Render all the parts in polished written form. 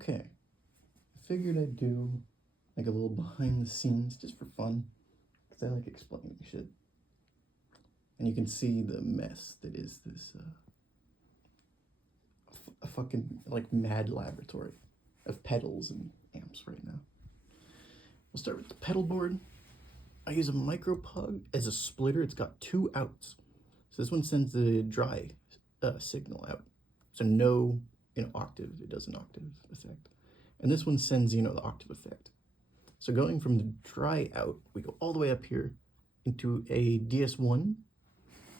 Okay, I figured I'd do like a little behind the scenes just for fun, because I like explaining shit. And you can see the mess that is this a fucking like mad laboratory of pedals and amps right now. We'll start with the pedal board. I use a micropug as a splitter. It's got 2 outs. So this one sends the dry signal out. So no, octave, it does an octave effect. And this one sends, the octave effect. So going from the dry out, we go all the way up here into a DS1,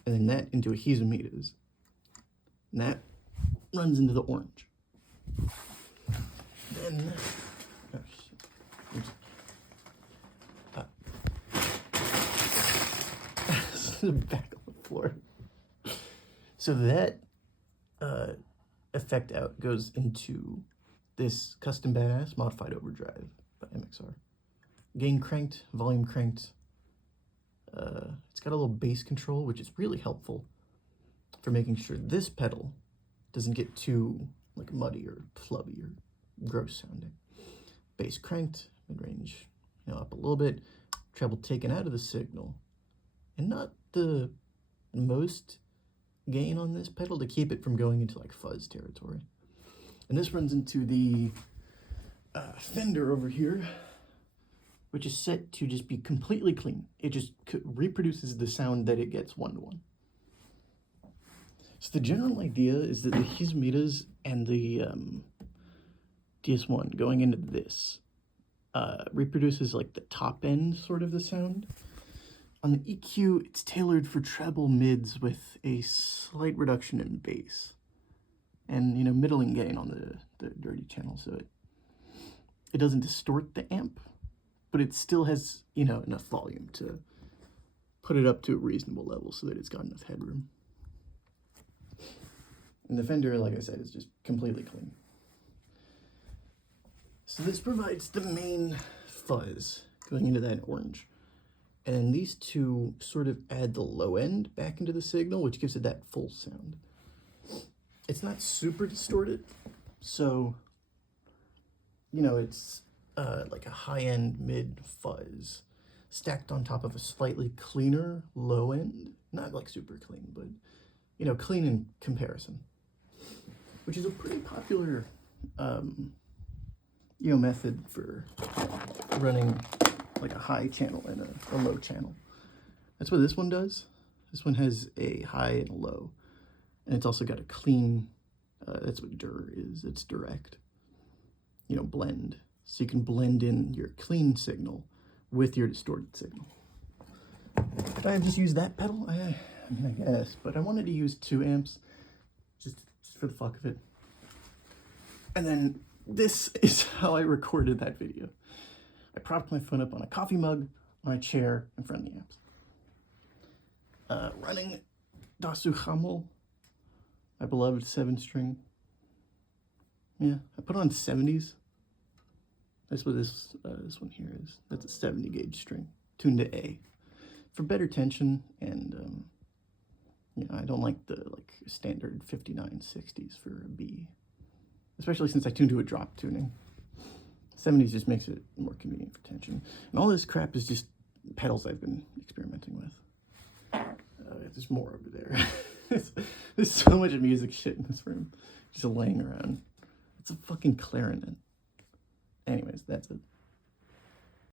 and then that into a Hizumitas. And that runs into the orange. Then, oh shit. This is back on the floor. So that effect out goes into this custom badass modified overdrive by MXR. Gain cranked, volume cranked. It's got a little bass control, which is really helpful for making sure this pedal doesn't get too like muddy or flubby or gross sounding. Bass cranked, mid-range, up a little bit. Treble taken out of the signal, and not the most gain on this pedal to keep it from going into like fuzz territory. And this runs into the Fender over here, which is set to just be completely clean. It just reproduces the sound that it gets 1-to-1. So the general idea is that the Hizumitas and the DS1 going into this reproduces like the top end sort of the sound. On the EQ, it's tailored for treble mids with a slight reduction in bass. And, middling gain on the dirty channel, so it doesn't distort the amp, but it still has, enough volume to put it up to a reasonable level so that it's got enough headroom. And the Fender, like I said, is just completely clean. So this provides the main fuzz going into that orange. And these two sort of add the low end back into the signal, which gives it that full sound. It's not super distorted, so, it's like a high-end mid-fuzz stacked on top of a slightly cleaner low end. Not like super clean, but, clean in comparison. Which is a pretty popular, method for running like a high channel and a low channel. That's what this one does. This one has a high and a low. And it's also got a clean, that's what dir is, it's direct, blend. So you can blend in your clean signal with your distorted signal. Could I have just used that pedal? I guess, but I wanted to use 2 amps, just for the fuck of it. And then this is how I recorded that video. I propped my phone up on a coffee mug, on a chair, in front of the amps. Running Dasu Hamel, my beloved 7-string. Yeah, I put on 70s. That's what this one here is. That's a 70 gauge string, tuned to A. For better tension, and I don't like the standard 59/60s for a B. Especially since I tuned to a drop tuning. 70s just makes it more convenient for tension. And all this crap is just pedals I've been experimenting with. There's more over there. There's so much music shit in this room, just laying around. It's a fucking clarinet. Anyways, that's it.